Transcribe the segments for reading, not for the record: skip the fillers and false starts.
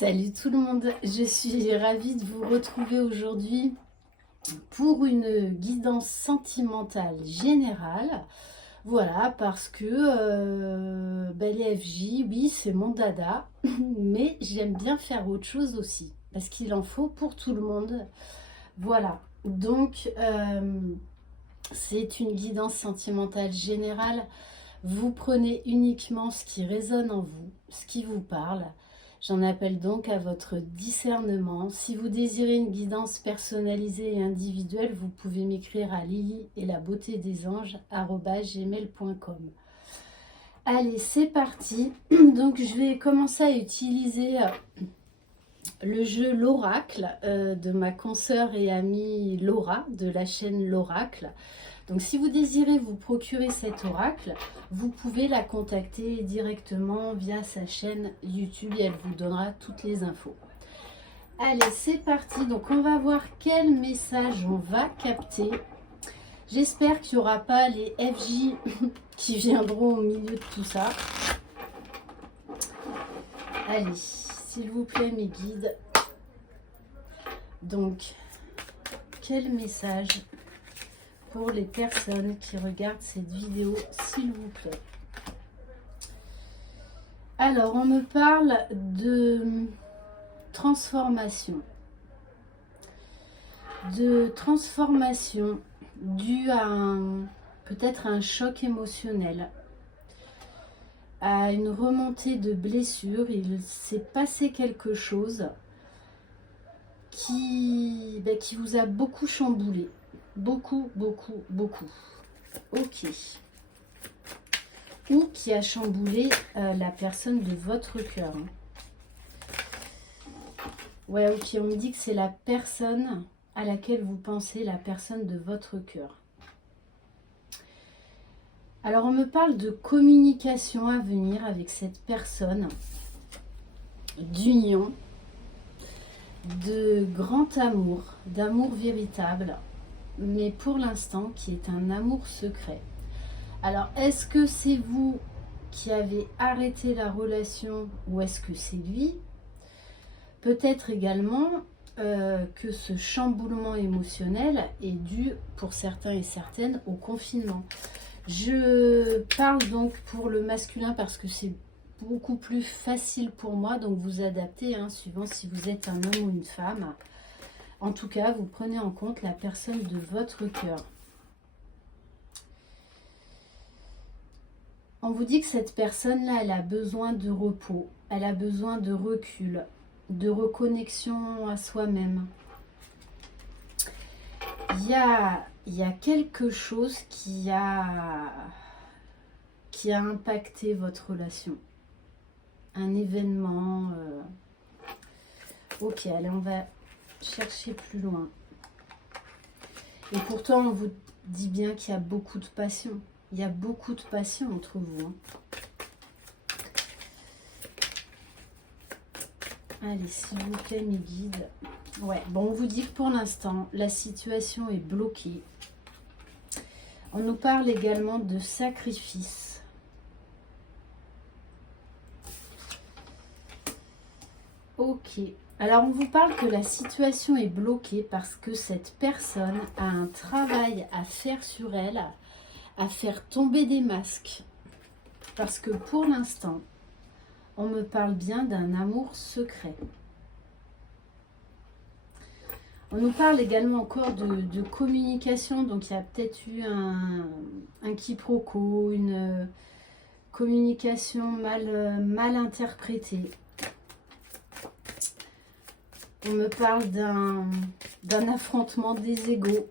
Salut tout le monde, je suis ravie de vous retrouver aujourd'hui pour une guidance sentimentale générale. Voilà, parce que les FJ, oui, c'est mon dada, mais j'aime bien faire autre chose aussi, parce qu'il en faut pour tout le monde. Voilà, donc c'est une guidance sentimentale générale. Vous prenez uniquement ce qui résonne en vous, ce qui vous parle. J'en appelle donc à votre discernement. Si vous désirez une guidance personnalisée et individuelle, vous pouvez m'écrire à lily et la beauté des anges@gmail.com. Allez, c'est parti. Donc je vais commencer à utiliser le jeu l'oracle de ma consoeur et amie Laura de la chaîne l'oracle. Donc si vous désirez vous procurer cet oracle, vous pouvez la contacter directement via sa chaîne YouTube et elle vous donnera toutes les infos. Allez, c'est parti. Donc on va voir quel message on va capter. J'espère qu'il n'y aura pas les FJ qui viendront au milieu de tout ça. Allez, s'il vous plaît mes guides. Donc, quel message pour les personnes qui regardent cette vidéo, s'il vous plaît. Alors, on me parle de transformation. De transformation due à peut-être un choc émotionnel, à une remontée de blessure. Il s'est passé quelque chose qui vous a beaucoup chamboulé. Beaucoup. Ok. Ou qui a chamboulé la personne de votre cœur. Ouais, ok, on me dit que c'est la personne à laquelle vous pensez, la personne de votre cœur. Alors, on me parle de communication à venir avec cette personne, d'union, de grand amour, d'amour véritable, mais pour l'instant qui est un amour secret. Alors, est-ce que c'est vous qui avez arrêté la relation ou est-ce que c'est lui? Peut-être également que ce chamboulement émotionnel est dû, pour certains et certaines, au confinement. Je parle donc pour le masculin parce que c'est beaucoup plus facile pour moi, donc vous adaptez, suivant si vous êtes un homme ou une femme. En tout cas, vous prenez en compte la personne de votre cœur. On vous dit que cette personne-là, elle a besoin de repos, elle a besoin de recul, de reconnexion à soi-même. Il y a quelque chose qui a impacté votre relation. Un événement. Ok, allez, on va chercher plus loin. Et pourtant, on vous dit bien qu'il y a beaucoup de passion. Il y a beaucoup de passion entre vous. Allez, s'il vous plaît, mes guides. Ouais, bon, on vous dit que pour l'instant, la situation est bloquée. On nous parle également de sacrifice. Ok. Alors, on vous parle que la situation est bloquée parce que cette personne a un travail à faire sur elle, à faire tomber des masques. Parce que pour l'instant, on me parle bien d'un amour secret. On nous parle également encore de communication, donc il y a peut-être eu un quiproquo, une communication mal interprétée. On me parle d'un affrontement des égos.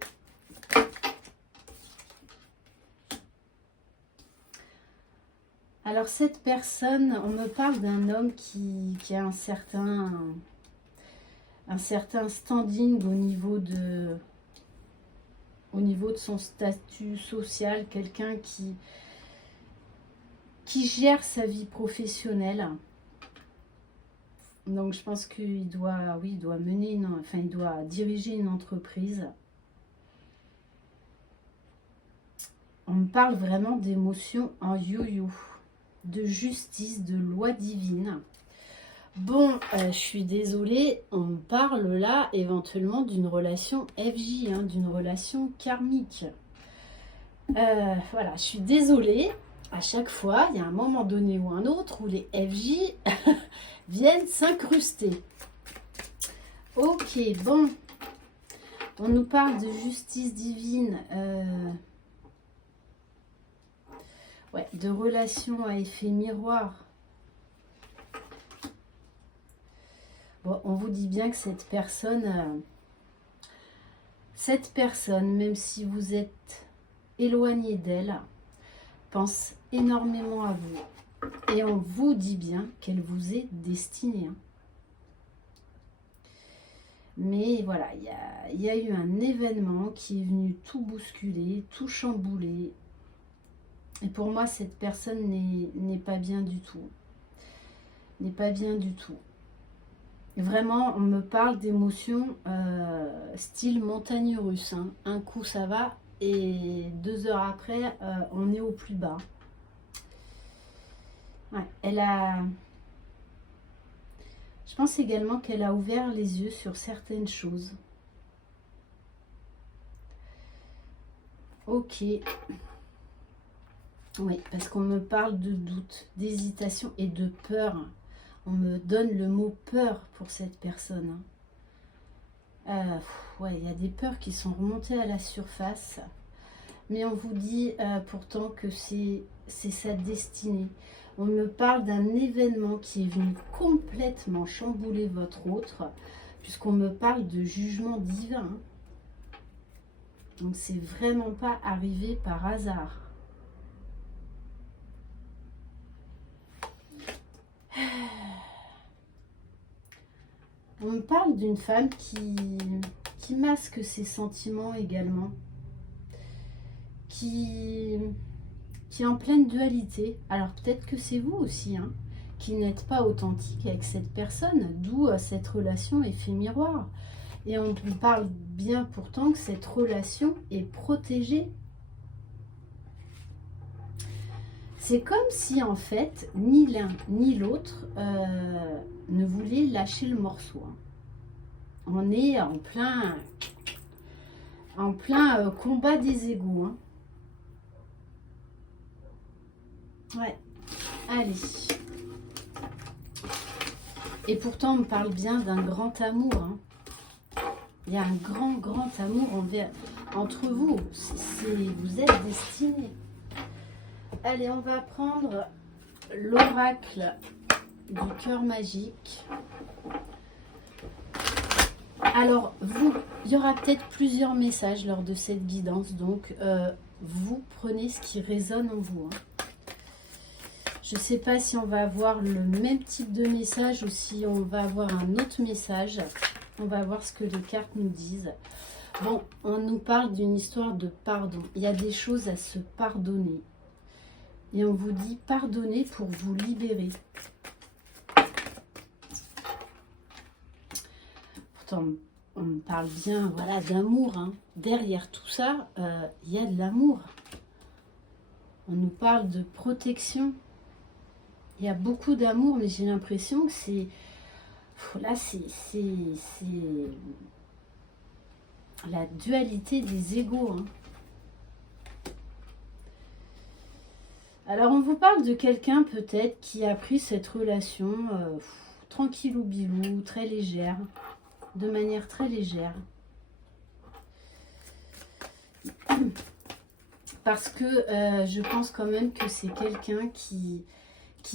Alors cette personne, on me parle d'un homme qui a un certain standing au niveau de son statut social, quelqu'un qui gère sa vie professionnelle. Donc je pense qu'il doit, il doit il doit diriger une entreprise. On me parle vraiment d'émotions en yo-yo, de justice, de loi divine. Bon, je suis désolée, on me parle là éventuellement d'une relation FJ, hein, d'une relation karmique. Voilà, je suis désolée. À chaque fois, il y a un moment donné ou un autre où les FJ viennent s'incruster. Ok, bon. On nous parle de justice divine. Ouais, de relations à effet miroir. Bon, on vous dit bien que cette personne, même si vous êtes éloigné d'elle, pense énormément à vous. Et on vous dit bien qu'elle vous est destinée. Hein. Mais voilà, il y a eu un événement qui est venu tout bousculer, tout chambouler. Et pour moi, cette personne n'est pas bien du tout. N'est pas bien du tout. Vraiment, on me parle d'émotions style montagne russe. Hein. Un coup, ça va. Et 2 heures après, on est au plus bas. Ouais, je pense également qu'elle a ouvert les yeux sur certaines choses. Ok. Oui, parce qu'on me parle de doute, d'hésitation et de peur. On me donne le mot peur pour cette personne. Ouais, il y a des peurs qui sont remontées à la surface. Mais on vous dit pourtant que c'est sa destinée. On me parle d'un événement qui est venu complètement chambouler votre autre, puisqu'on me parle de jugement divin. Donc c'est vraiment pas arrivé par hasard. On me parle d'une femme qui masque ses sentiments également, qui est en pleine dualité. Alors peut-être que c'est vous aussi, hein, qui n'êtes pas authentique avec cette personne, d'où cette relation effet miroir. Et on vous parle bien pourtant que cette relation est protégée. C'est comme si en fait, ni l'un ni l'autre ne voulait lâcher le morceau. Hein. On est en plein combat des égos. Hein. Ouais, allez. Et pourtant, on me parle bien d'un grand amour. Hein. Il y a un grand amour entre vous. Vous êtes destinés. Allez, on va prendre l'oracle du cœur magique. Alors, il y aura peut-être plusieurs messages lors de cette guidance. Donc, vous prenez ce qui résonne en vous. Hein. Je ne sais pas si on va avoir le même type de message ou si on va avoir un autre message. On va voir ce que les cartes nous disent. Bon, on nous parle d'une histoire de pardon. Il y a des choses à se pardonner. Et on vous dit pardonnez pour vous libérer. Pourtant, on me parle bien voilà, d'amour. Hein. Derrière tout ça, il y a de l'amour. On nous parle de protection. Il y a beaucoup d'amour, mais j'ai l'impression que c'est... Là, c'est la dualité des égos. Hein. Alors, on vous parle de quelqu'un peut-être qui a pris cette relation tranquillou bilou, très légère, de manière très légère. Parce que je pense quand même que c'est quelqu'un qui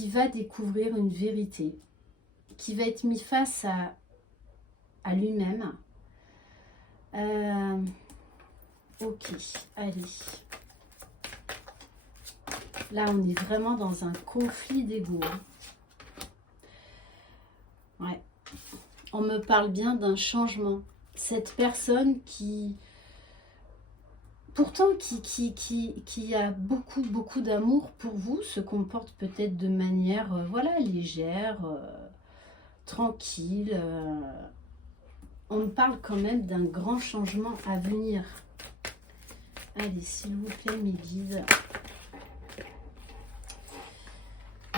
va découvrir une vérité, qui va être mis face à lui-même. Ok, allez. Là, on est vraiment dans un conflit d'ego. Ouais. On me parle bien d'un changement. Cette personne qui... Pourtant, qui a beaucoup d'amour pour vous, se comporte peut-être de manière voilà, légère, tranquille. On me parle quand même d'un grand changement à venir. Allez, s'il vous plaît, mes guides.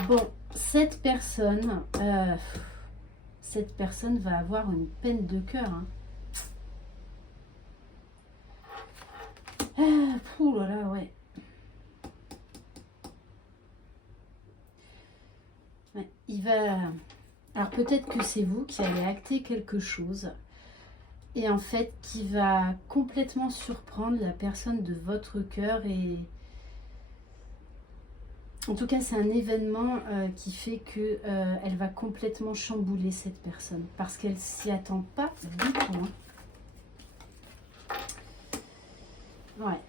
Bon, cette personne, cette personne va avoir une peine de cœur. Hein. Ah, ouh là là, ouais. Ouais, il va... Alors peut-être que c'est vous qui allez acter quelque chose et en fait qui va complètement surprendre la personne de votre cœur et en tout cas c'est un événement qui fait que elle va complètement chambouler cette personne parce qu'elle s'y attend pas du tout. Hein.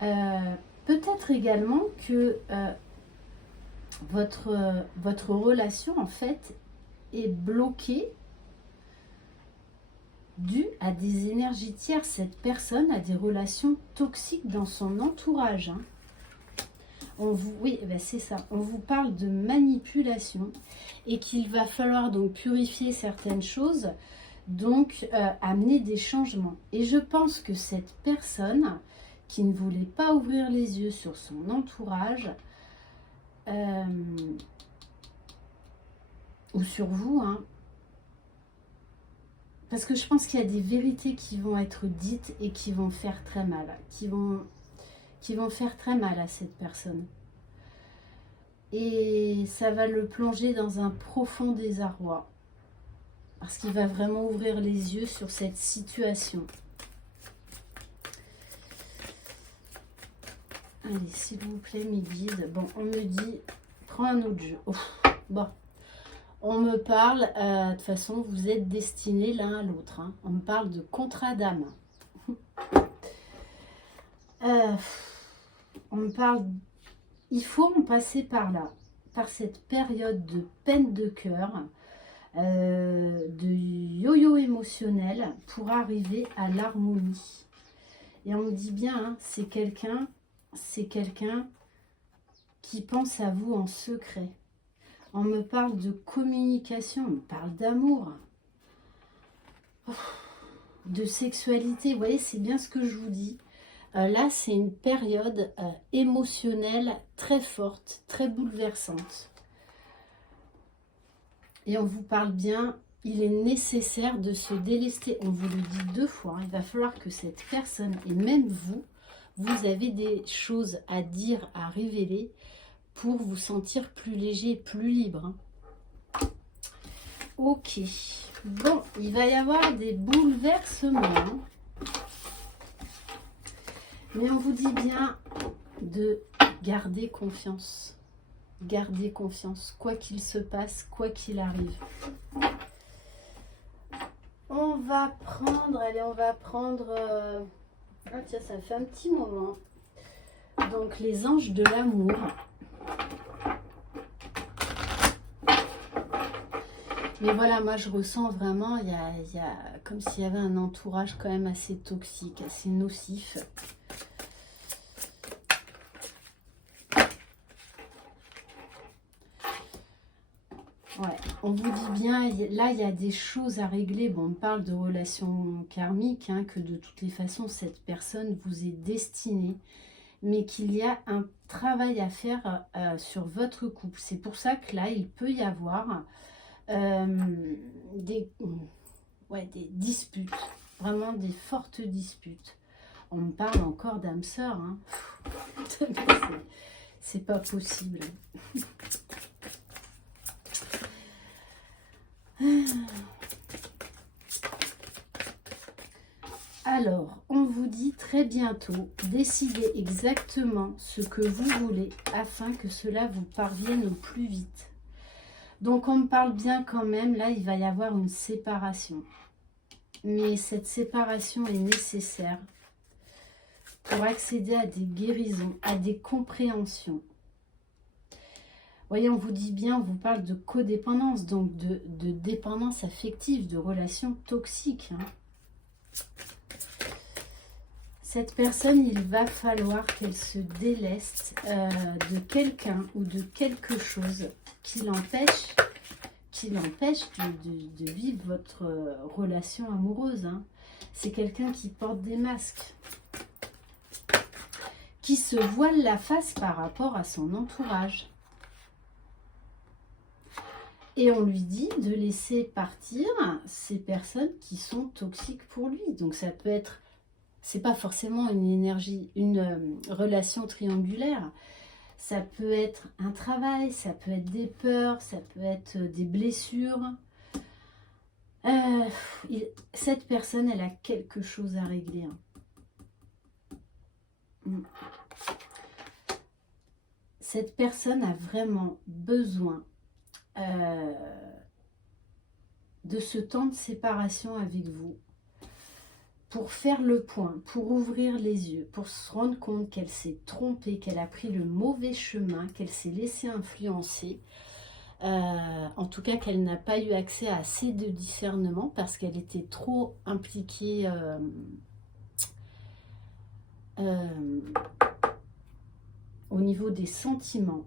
Ouais. Peut-être également que votre relation en fait est bloquée due à des énergies tierces. Cette personne a des relations toxiques dans son entourage. Hein. Oui, ben c'est ça. On vous parle de manipulation et qu'il va falloir donc purifier certaines choses, donc amener des changements. Et je pense que cette personne qui ne voulait pas ouvrir les yeux sur son entourage, ou sur vous, hein, parce que je pense qu'il y a des vérités qui vont être dites et qui vont faire très mal, qui vont faire très mal à cette personne. Et ça va le plonger dans un profond désarroi, parce qu'il va vraiment ouvrir les yeux sur cette situation. Allez, s'il vous plaît, mes guides. Bon, on me dit, prends un autre jeu. Ouf, bon, on me parle, de toute façon, vous êtes destinés l'un à l'autre. Hein. On me parle de contrat d'âme. On me parle, il faut en passer par là, par cette période de peine de cœur, de yo-yo émotionnel pour arriver à l'harmonie. Et on me dit bien, hein, c'est quelqu'un qui pense à vous en secret. On me parle de communication, on me parle d'amour, de sexualité. Vous voyez, c'est bien ce que je vous dis. Là, c'est une période émotionnelle très forte, très bouleversante. Et on vous parle bien, il est nécessaire de se délester. On vous le dit 2 fois. Hein, il va falloir que cette personne, et même vous, vous avez des choses à dire, à révéler pour vous sentir plus léger, plus libre. Hein. Ok. Bon, il va y avoir des bouleversements. Hein. Mais on vous dit bien de garder confiance. Gardez confiance, quoi qu'il se passe, quoi qu'il arrive. On va prendre, allez, on va prendre... Ah tiens, ça fait un petit moment. Donc, les anges de l'amour. Mais voilà, moi je ressens vraiment, il y a comme s'il y avait un entourage quand même assez toxique, assez nocif. Ouais, on vous dit bien, là il y a des choses à régler. Bon, on parle de relations karmiques, hein, que de toutes les façons cette personne vous est destinée, mais qu'il y a un travail à faire sur votre couple. C'est pour ça que là il peut y avoir des disputes, vraiment des fortes disputes. On me parle encore d'âme sœur, hein. C'est pas possible. Alors, on vous dit très bientôt, décidez exactement ce que vous voulez afin que cela vous parvienne au plus vite. Donc, on me parle bien quand même, là, il va y avoir une séparation. Mais cette séparation est nécessaire pour accéder à des guérisons, à des compréhensions. Voyez, on vous dit bien, on vous parle de codépendance, donc de dépendance affective, de relations toxiques. Hein. Cette personne, il va falloir qu'elle se déleste de quelqu'un ou de quelque chose qui l'empêche de vivre votre relation amoureuse. Hein. C'est quelqu'un qui porte des masques, qui se voile la face par rapport à son entourage. Et on lui dit de laisser partir ces personnes qui sont toxiques pour lui. Donc ça peut être, c'est pas forcément une énergie, une relation triangulaire. Ça peut être un travail, ça peut être des peurs, ça peut être des blessures. Cette personne, elle a quelque chose à régler. Cette personne a vraiment besoin de ce temps de séparation avec vous pour faire le point, pour ouvrir les yeux, pour se rendre compte qu'elle s'est trompée, qu'elle a pris le mauvais chemin, qu'elle s'est laissée influencer. En tout cas, qu'elle n'a pas eu accès à assez de discernement parce qu'elle était trop impliquée au niveau des sentiments.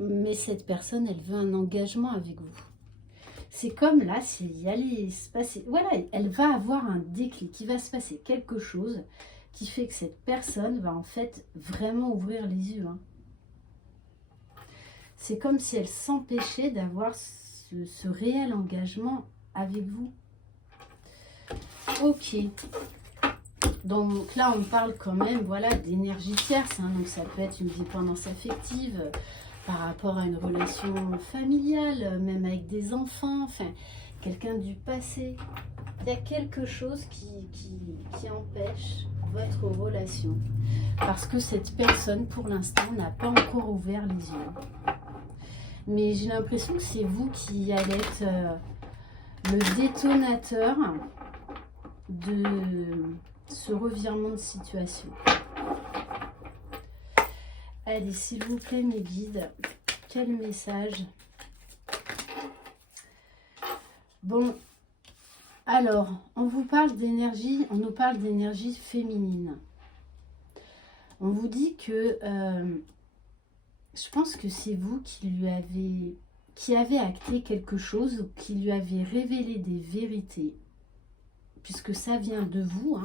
Mais cette personne, elle veut un engagement avec vous. C'est comme là, s'il allait se passer... Voilà, elle va avoir un déclic, il va se passer quelque chose qui fait que cette personne va en fait vraiment ouvrir les yeux. C'est comme si elle s'empêchait d'avoir ce réel engagement avec vous. Ok. Donc là, on parle quand même, voilà, d'énergie tierce. Donc ça peut être une dépendance affective par rapport à une relation familiale, même avec des enfants, enfin, quelqu'un du passé. Il y a quelque chose qui empêche votre relation. Parce que cette personne, pour l'instant, n'a pas encore ouvert les yeux. Mais j'ai l'impression que c'est vous qui allez être le détonateur de ce revirement de situation. Allez, s'il vous plaît, mes guides, quel message? Bon, alors, on vous parle d'énergie, on nous parle d'énergie féminine. On vous dit que je pense que c'est vous qui avez acté quelque chose, ou qui lui avez révélé des vérités, puisque ça vient de vous,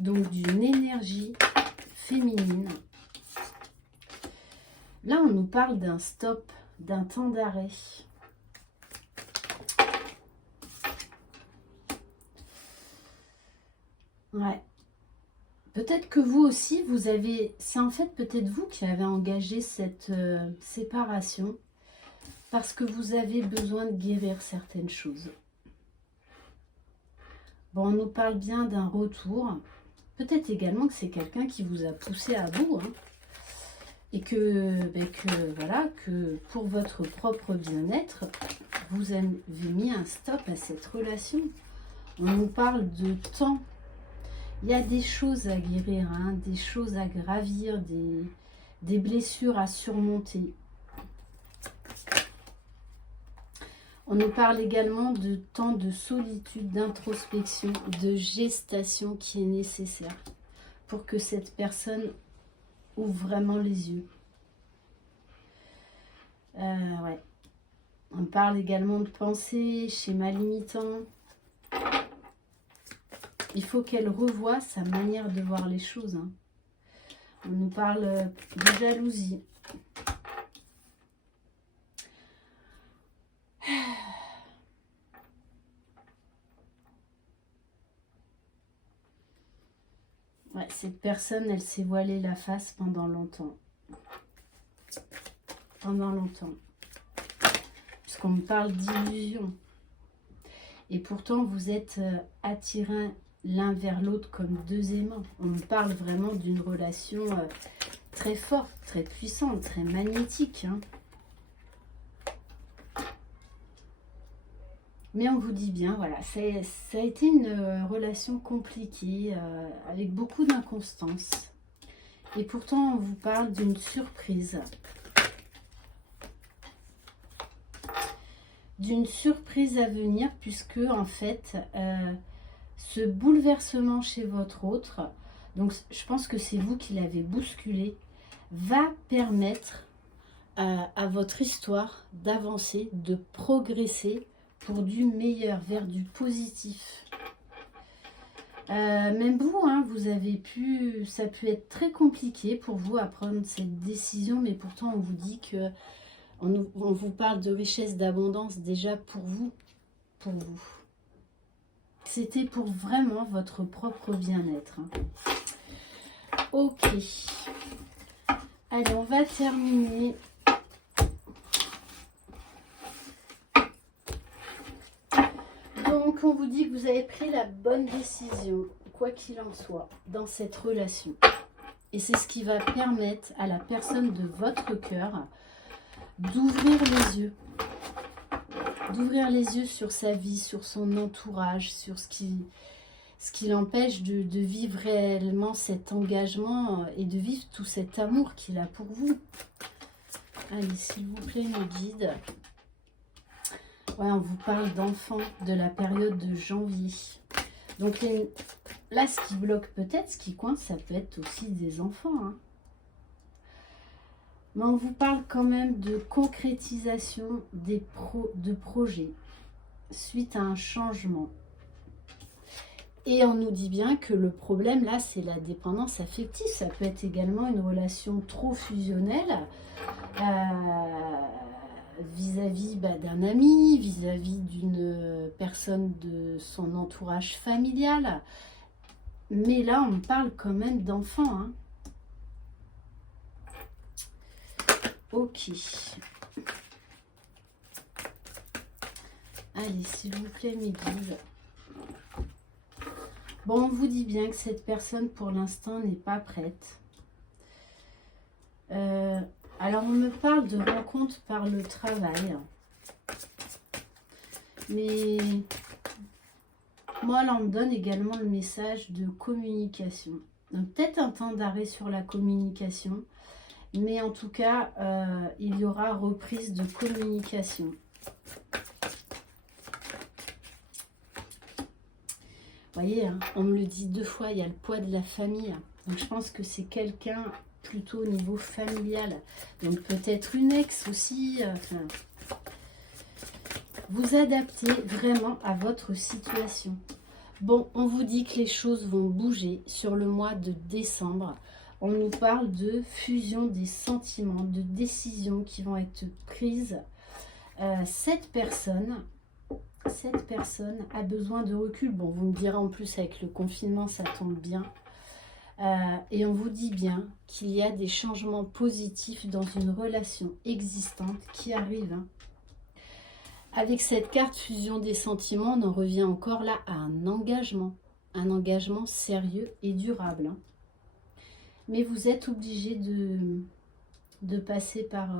donc d'une énergie féminine. Là, on nous parle d'un stop, d'un temps d'arrêt. Ouais. Peut-être que vous aussi, c'est en fait peut-être vous qui avez engagé cette séparation parce que vous avez besoin de guérir certaines choses. Bon, on nous parle bien d'un retour. Peut-être également que c'est quelqu'un qui vous a poussé à bout. Et voilà, que pour votre propre bien-être, vous avez mis un stop à cette relation. On nous parle de temps. Il y a des choses à guérir, des choses à gravir, des blessures à surmonter. On nous parle également de temps de solitude, d'introspection, de gestation qui est nécessaire pour que cette personne ouvre vraiment les yeux. Ouais. On parle également de pensée, schéma limitant. Il faut qu'elle revoie sa manière de voir les choses. On nous parle de jalousie. Ouais, cette personne, elle s'est voilée la face pendant longtemps. Pendant longtemps. Puisqu'on me parle d'illusion. Et pourtant, vous êtes attirés l'un vers l'autre comme deux aimants. On me parle vraiment d'une relation très forte, très puissante, très magnétique. Mais on vous dit bien, voilà, ça a été une relation compliquée, avec beaucoup d'inconstance. Et pourtant, on vous parle d'une surprise. D'une surprise à venir, puisque en fait, ce bouleversement chez votre autre, donc je pense que c'est vous qui l'avez bousculé, va permettre à votre histoire d'avancer, de progresser pour du meilleur, vers du positif. Même vous, vous avez ça a pu être très compliqué pour vous à prendre cette décision, mais pourtant on vous dit que On vous parle de richesse, d'abondance déjà pour vous. Pour vous. C'était pour vraiment votre propre bien-être. Ok. Allez, on va terminer. Donc, on vous dit que vous avez pris la bonne décision, quoi qu'il en soit, dans cette relation. Et c'est ce qui va permettre à la personne de votre cœur d'ouvrir les yeux. D'ouvrir les yeux sur sa vie, sur son entourage, sur ce qui l'empêche de vivre réellement cet engagement et de vivre tout cet amour qu'il a pour vous. Allez, s'il vous plaît, nos guides. Ouais, on vous parle d'enfants, de la période de janvier. Donc là, ce qui bloque peut-être, ce qui coince, ça peut être aussi des enfants. Hein. Mais on vous parle quand même de concrétisation de projets suite à un changement. Et on nous dit bien que le problème là, c'est la dépendance affective. Ça peut être également une relation trop fusionnelle vis-à-vis d'un ami, vis-à-vis d'une personne de son entourage familial. Mais là, on parle quand même d'enfants. Hein. Ok. Allez, s'il vous plaît, mes guides. Bon, on vous dit bien que cette personne, pour l'instant, n'est pas prête. Alors, on me parle de rencontre par le travail. Mais moi, là, on me donne également le message de communication. Donc, peut-être un temps d'arrêt sur la communication. Mais en tout cas, il y aura reprise de communication. Vous voyez, hein, on me le dit 2 fois, il y a le poids de la famille. Donc je pense que c'est quelqu'un plutôt au niveau familial. Donc peut-être une ex aussi. Enfin, vous adaptez vraiment à votre situation. Bon, on vous dit que les choses vont bouger sur le mois de décembre. On nous parle de fusion des sentiments, de décisions qui vont être prises. Cette personne a besoin de recul. Bon, vous me direz en plus avec le confinement, ça tombe bien. Et on vous dit bien qu'il y a des changements positifs dans une relation existante qui arrivent. Hein. Avec cette carte fusion des sentiments, on en revient encore là à un engagement sérieux et durable. Hein. Mais vous êtes obligé de passer par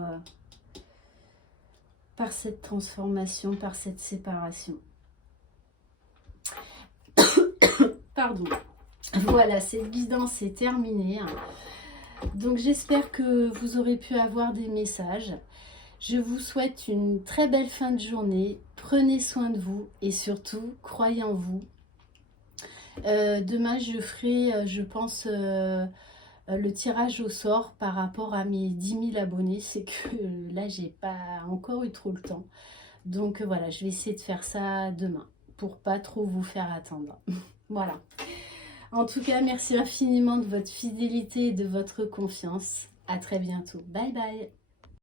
cette transformation, par cette séparation. Pardon. Voilà, cette guidance est terminée. Donc j'espère que vous aurez pu avoir des messages. Je vous souhaite une très belle fin de journée. Prenez soin de vous et surtout, croyez en vous. Demain, je ferai, je pense, le tirage au sort par rapport à mes 10 000 abonnés. C'est que là, j'ai pas encore eu trop le temps. Donc voilà, je vais essayer de faire ça demain pour pas trop vous faire attendre. Voilà. En tout cas, merci infiniment de votre fidélité et de votre confiance. À très bientôt. Bye bye.